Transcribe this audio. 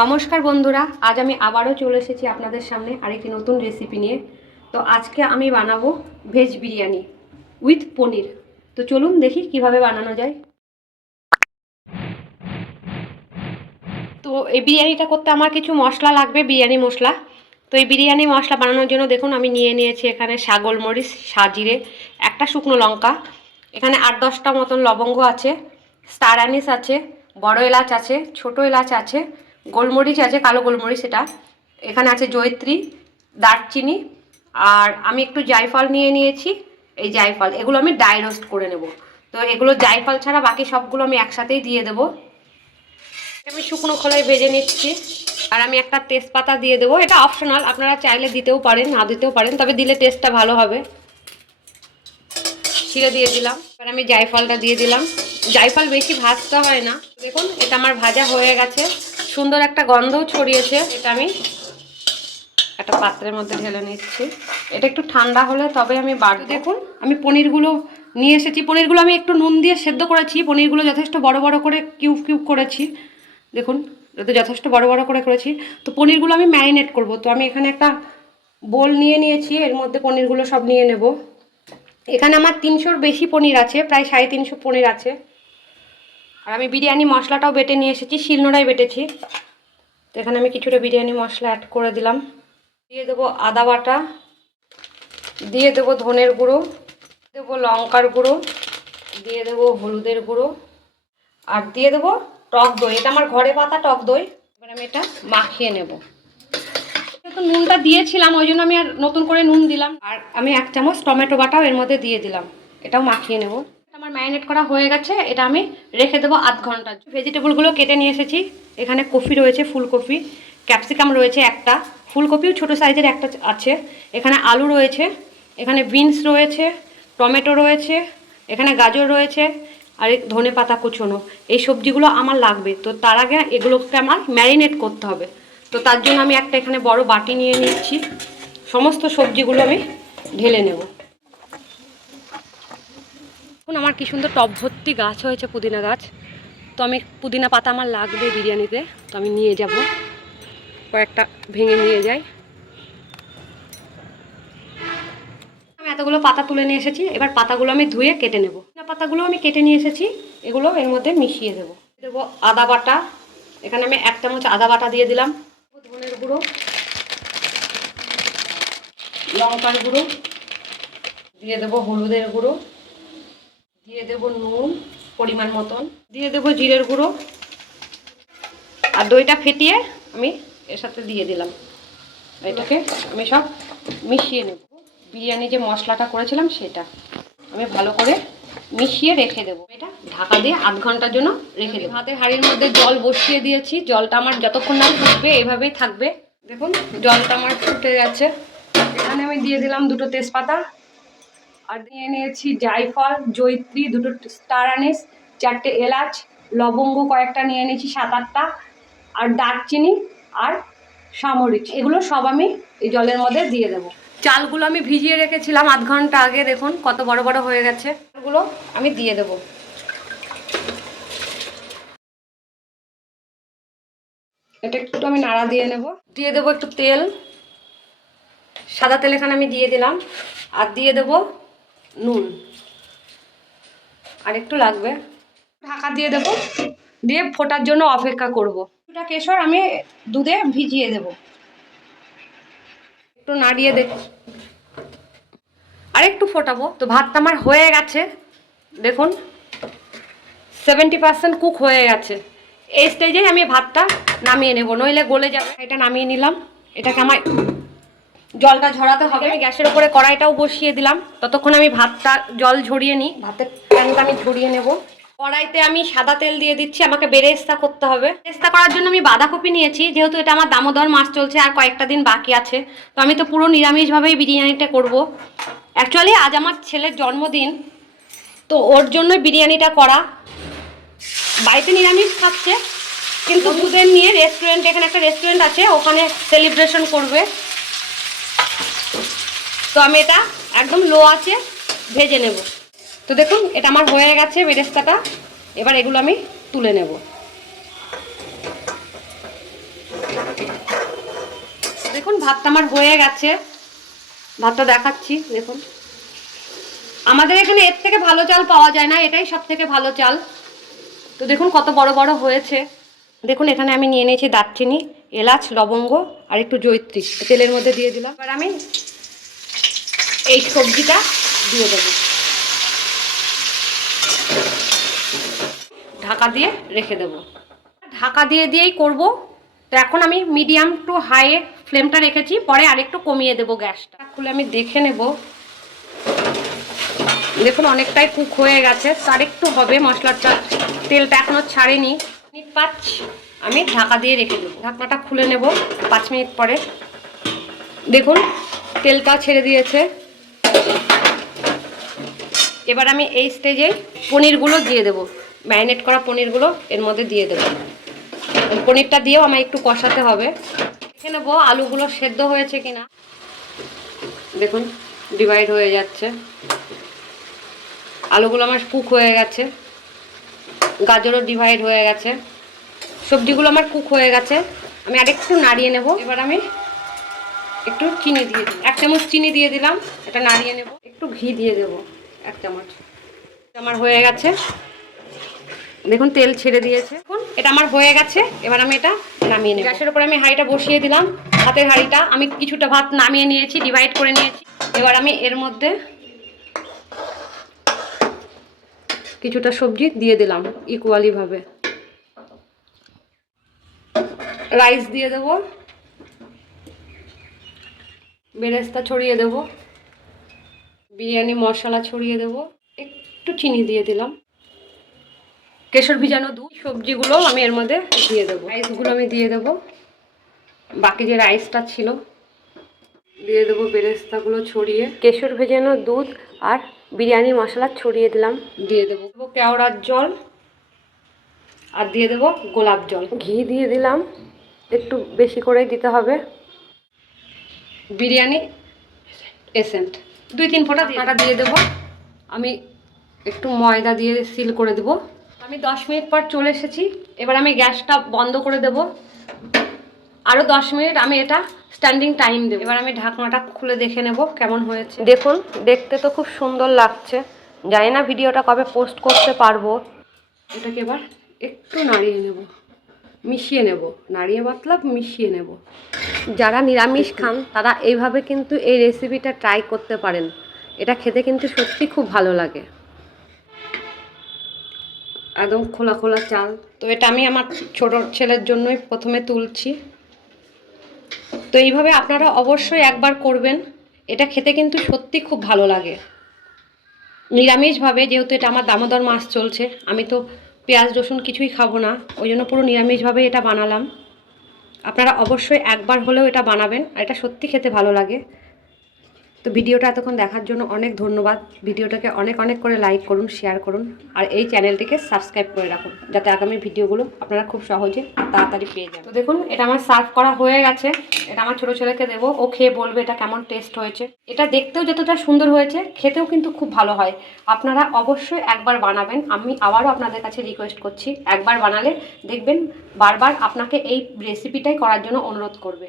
নমস্কার বন্ধুরা, আজ আমি আবারও চলে এসেছি আপনাদের সামনে আরেকটি নতুন রেসিপি নিয়ে। তো আজকে আমি বানাবো ভেজ বিরিয়ানি উইথ পনির। তো চলুন দেখি কীভাবে বানানো যায়। তো এই বিরিয়ানিটা করতে আমার কিছু মশলা লাগবে, বিরিয়ানি মশলা। তো এই বিরিয়ানি মশলা বানানোর জন্য দেখুন, আমি নিয়ে নিয়েছি এখানে ছাগল মরিচ, সাজিরে, একটা শুকনো লঙ্কা। এখানে আট দশটা মতন লবঙ্গ আছে, স্টার অ্যানিস আছে, বড় এলাচ আছে, ছোট এলাচ আছে গোলমরিচ আছে, কালো গোলমরিচ এটা। এখানে আছে জয়ত্রী, দারচিনি, আর আমি একটু জায়ফল নিয়ে নিয়েছি। এই জায়ফল, এগুলো আমি ডাই রোস্ট করে নেব। তো এগুলো জায়ফল ছাড়া বাকি সবগুলো আমি একসাথেই দিয়ে দেবো। আমি শুকনো খোলায় ভেজে নিচ্ছি। আর আমি একটা তেজপাতা দিয়ে দেবো। এটা অপশনাল, আপনারা চাইলে দিতেও পারেন, না দিতেও পারেন, তবে দিলে টেস্টটা ভালো হবে। ছিঁড়ে দিয়ে দিলাম। এবার আমি জায়ফলটা দিয়ে দিলাম। জায়ফল বেশি ভাজতে হয় না। দেখুন, এটা আমার ভাজা হয়ে গেছে। সুন্দর একটা গন্ধও ছড়িয়েছে এটা আমি একটা পাত্রের মধ্যে ঢেলে নিচ্ছি। এটা একটু ঠান্ডা হলে তবে আমি বাড়ি দেখুন আমি পনিরগুলো নিয়ে এসেছি। পনিরগুলো আমি একটু নুন দিয়ে সেদ্ধ করেছি। পনিরগুলো যথেষ্ট বড় বড় করে কিউব কিউব করেছি। দেখুন এটা যথেষ্ট বড় বড় করে করেছি। তো পনিরগুলো আমি ম্যারিনেট করব। তো আমি এখানে একটা বোল নিয়ে নিয়েছি। এর মধ্যে পনিরগুলো সব নিয়ে নেব। এখানে আমার তিনশোর বেশি পনির আছে প্রায় সাড়ে তিনশো পনির আছে। আর আমি বিরিয়ানি মশলাটাও বেটে নিয়ে এসেছি শিলনোড়ায় বেটেছি। তো এখানে আমি কিছুটা বিরিয়ানি মশলা অ্যাড করে দিলাম। দিয়ে দেবো আদা বাটা, দিয়ে দেবো ধনের গুঁড়ো দেবো লঙ্কার গুঁড়ো, দিয়ে দেবো হলুদের গুঁড়ো, আর দিয়ে দেবো টক দই। এটা আমার ঘরে পাতা টক দই। এবার আমি এটা মাখিয়ে নেব। যেহেতু নুনটা দিয়েছিলাম, ওই জন্য আমি আর নতুন করে নুন দিলাম। আর আমি এক চামচ টমেটো বাটাও এর মধ্যে দিয়ে দিলাম। এটাও মাখিয়ে নেব। আমার ম্যারিনেট করা হয়ে গেছে, এটা আমি রেখে দেবো আধ ঘণ্টা ভেজিটেবলগুলো কেটে নিয়ে এসেছি। এখানে কফি রয়েছে, ফুলকপি। ক্যাপসিকাম রয়েছে একটা। ফুলকপিও ছোটো সাইজের একটা আছে। এখানে আলু রয়েছে। এখানে বিনস রয়েছে, টমেটো রয়েছে, এখানে গাজর রয়েছে, আর ধনে পাতা কুচোনো। এই সবজিগুলো আমার লাগবে। তো তার আগে এগুলোকে আমার ম্যারিনেট করতে হবে। তো তার জন্য আমি একটা এখানে বড় বাটি নিয়ে নিচ্ছি। সমস্ত সবজিগুলো আমি ঢেলে নেব। এখন আমার কি সুন্দর টব ভর্তি গাছ হয়েছে পুদিনা গাছ। তো আমি পুদিনা পাতা আমার লাগবে বিরিয়ানিতে, তো আমি নিয়ে যাব। কয়েকটা ভেঙে নিয়ে যাই। আমি এতগুলো পাতা তুলে নিয়ে এসেছি, এবার পাতাগুলো আমি ধুয়ে কেটে নেব। পাতাগুলো আমি কেটে নিয়ে এসেছি, এগুলো এর মধ্যে মিশিয়ে দেবো। দেবো আদা বাটা, এখানে আমি এক চামচ আদা বাটা দিয়ে দিলাম। ধনের গুঁড়ো, লঙ্কার গুঁড়ো, দিয়ে দেবো হলুদের গুঁড়ো। দিয়ে দেব নুন, পরিমাণ মতন। দিয়ে দেব জিরের গুঁড়ো। আর দইটা ফেটিয়ে আমি এর সাথে দিয়ে দিলাম। এটাকে আমি সব মিশিয়ে নেব। বিরিয়ানি যে মশলাটা করেছিলাম সেটা আমি ভালো করে মিশিয়ে রেখে দেবো। এটা ঢাকা দিয়ে আধ ঘণ্টার জন্য রেখে দেবো। হাতে হাঁড়ির মধ্যে জল বসিয়ে দিয়েছি। জলটা আমার যতক্ষণ না ফুটবে এভাবেই থাকবে। দেখুন, জলটা আমার ফুটে যাচ্ছে এখানে আমি দিয়ে দিলাম দুটো তেজপাতা। আর নিয়ে নিয়েছি জায়ফল জৈত্রী দুটো স্টার আনিস চারটে এলাচ লবঙ্গ কয়েকটা নিয়ে নিয়েছি, সাত আটটা। আর দারচিনি আর সামরিচ এগুলো সব আমি এই জলের মধ্যে দিয়ে দেবো। চালগুলো আমি ভিজিয়ে রেখেছিলাম আধ ঘণ্টা আগে, দেখুন কত বড় বড় হয়ে গেছে। এগুলো আমি দিয়ে দেবো। এটা একটু আমি নাড়া দিয়ে নেব। দিয়ে দেবো একটু তেল। সাদা তেল এখানে আমি দিয়ে দিলাম। আর দিয়ে দেবো নুন। আর একটু লাগবে। ঢাকা দিয়ে দেবো। দিয়ে ফোটার জন্য অপেক্ষা করব। কিছুটা কেশর আমি দুধে ভিজিয়ে দেব। একটু নাড়িয়ে দেখ আর একটু ফোটাবো। তো ভাতটা আমার হয়ে গেছে। দেখুন সেভেন্টি পার্সেন্ট কুক হয়ে গেছে। এই স্টেজেই আমি ভাতটা নামিয়ে নেব। নইলে গলে যাবে। এটা নামিয়ে নিলাম। এটাকে আমার জলটা ঝরাতে হবে। আমি গ্যাসের উপরে কড়াইটাও বসিয়ে দিলাম। ততক্ষণ আমি ভাতটা জল ঝরিয়ে নিই। ভাতের প্যানটা আমি ঝরিয়ে নেব। কড়াইতে আমি সাদা তেল দিয়ে দিচ্ছি আমাকে বেরেস্তা করতে হবে। বেরেস্তা করার জন্য আমি বাঁধাকপি নিয়েছি যেহেতু এটা আমার দামোদর মাস চলছে আর কয়েকটা দিন বাকি আছে। তো আমি তো পুরো নিরামিষভাবেই বিরিয়ানিটা করব। অ্যাকচুয়ালি আজ আমার ছেলের জন্মদিন তো ওর জন্য বিরিয়ানিটা করা। বাড়িতে নিরামিষ খাচ্ছে কিন্তু দুধের নিয়ে রেস্টুরেন্ট এখানে একটা রেস্টুরেন্ট আছে ওখানে সেলিব্রেশন করবে। তো আমি এটা একদম লো আছে ভেজে নেব। তো দেখুন, এটা আমার হয়ে গেছে বেরেস্তাটা। এবার এগুলো আমি তুলে নেব। দেখুন, ভাতটা আমার হয়ে গেছে। ভাতটা দেখাচ্ছি, দেখুন। আমাদের এখানে এর থেকে ভালো চাল পাওয়া যায় না, এটাই সব থেকে ভালো চাল। তো দেখুন, কত বড় বড় হয়েছে। দেখুন, এখানে আমি নিয়ে নিয়েছি দারচিনি, এলাচ, লবঙ্গ আর একটু জৈত্রী তেলের মধ্যে দিয়ে দিলাম। এবার আমি এই সবজিটা দিয়ে দেবো। ঢাকা দিয়ে রেখে দেব। ঢাকা দিয়ে দিয়েই করব। তো এখন আমি মিডিয়াম টু হাই ফ্লেমটা রেখেছি, পরে আরেকটু কমিয়ে দেবো গ্যাসটা। খুলে আমি দেখে নেব। দেখুন, অনেকটাই কুক হয়ে গেছে। তার একটু হবে মশলাটা তেলটা এখনও ছাড়েনি। পাঁচ আমি ঢাকা দিয়ে রেখে দেবো। ঢাকনাটা খুলে নেব পাঁচ মিনিট পরে। দেখুন, তেলটা ছেড়ে দিয়েছে। এবার আমি এই স্টেজে পনিরগুলো দিয়ে দেবো। ম্যারিনেট করা পনিরগুলো এর মধ্যে দিয়ে দেবো। পনিরটা দিয়েও আমায় একটু কষাতে হবে। দেখে নেব আলুগুলো সেদ্ধ হয়েছে কিনা। দেখুন ডিভাইড হয়ে যাচ্ছে। আলুগুলো আমার কুক হয়ে গেছে। গাজরও ডিভাইড হয়ে গেছে। সবজিগুলো আমার কুক হয়ে গেছে। আমি আরেকটু নাড়িয়ে নেব। এবার আমি একটু চিনি দিয়ে এক চামচ চিনি দিয়ে দিলাম। এটা নাড়িয়ে নেব। একটু ঘি দিয়ে দেব। এক চামচ আমার হয়ে গেছে। দেখুন, তেল ছেড়ে দিয়েছে। দেখুন, এটা আমার হয়ে গেছে। এবার আমি এটা নামিয়ে নিই গ্যাসের উপর আমি হাঁড়িটা বসিয়ে দিলাম। ভাতের হাঁড়িটা আমি কিছুটা ভাত নামিয়ে নিয়েছি ডিভাইড করে নিয়েছি। এবার আমি এর মধ্যে কিছুটা সবজি দিয়ে দিলাম ইকুয়ালিভাবে রাইস দিয়ে দেব। বেরেস্তা ছড়িয়ে দেব। বিরিয়ানি, মশলা ছড়িয়ে দেব। একটু চিনি দিয়ে দিলাম। কেশর ভিজানো দুধ সবজিগুলো আমি এর মধ্যে দিয়ে দেবো। রাইসগুলো আমি দিয়ে দেবো। বাকি যে রাইসটা ছিল, দিয়ে দেবো বেরেস্তাগুলো ছড়িয়ে। কেশর ভেজানো দুধ আর বিরিয়ানি, মশলা ছড়িয়ে দিলাম। দিয়ে দেবো কেওড়ার জল আর দিয়ে দেবো গোলাপ জল। ঘি দিয়ে দিলাম। একটু বেশি করেই দিতে হবে। বিরিয়ানি এসেন্ট। দুই তিন ফোঁটা আটা দিয়ে দেবো। আমি একটু ময়দা দিয়ে সিল করে দেবো। আমি দশ মিনিট পর চলে এসেছি। এবার আমি গ্যাসটা বন্ধ করে দেব। আরও দশ মিনিট আমি এটা স্ট্যান্ডিং টাইম দেবো। এবার আমি ঢাকনাটা খুলে দেখে নেব কেমন হয়েছে। দেখুন দেখতে তো খুব সুন্দর লাগছে। জানি না ভিডিওটা কবে পোস্ট করতে পারব। এটাকে এবার একটু নাড়িয়ে নেব। মিশিয়ে নেব। নাড়িয়ে মতলব মিশিয়ে নেব। যারা নিরামিষ খান, তারা এইভাবে কিন্তু এই রেসিপিটা ট্রাই করতে পারেন। এটা খেতে কিন্তু সত্যি খুব ভালো লাগে। একদম খোলা খোলা চাল। তো এটা আমি আমার ছোট ছেলের জন্যই প্রথমে তুলছি। তো এইভাবে আপনারা অবশ্যই একবার করবেন। এটা খেতে কিন্তু সত্যি খুব ভালো লাগে। নিরামিষভাবে যেহেতু এটা আমার দামোদর মাছ চলছে, আমি তো পেঁয়াজ, রসুন কিছুই খাব না। ওই জন্য পুরো নিরামিষভাবে এটা বানালাম। আপনারা অবশ্যই একবার হলেও এটা বানাবেন, আর এটা সত্যি খেতে ভালো লাগে। তো ভিডিওটা এতক্ষণ দেখার জন্য অনেক ধন্যবাদ। ভিডিওটাকে অনেক অনেক করে লাইক করুন শেয়ার করুন, আর এই চ্যানেলটিকে সাবস্ক্রাইব করে রাখুন, যাতে আগামী ভিডিওগুলো আপনারা খুব সহজে তাড়াতাড়ি পেয়ে যান। তো দেখুন, এটা আমার সার্ভ করা হয়ে গেছে। এটা আমার ছোটো ছেলেকে দেবো, ও খেয়ে বলবে এটা কেমন টেস্ট হয়েছে। এটা দেখতেও যতটা সুন্দর হয়েছে, খেতেও কিন্তু খুব ভালো হয়। আপনারা অবশ্যই একবার বানাবেন। আমি আবারও আপনাদের কাছে রিকোয়েস্ট করছি, একবার বানালে দেখবেন বারবার আপনাকে এই রেসিপিটাই করার জন্য অনুরোধ করবে।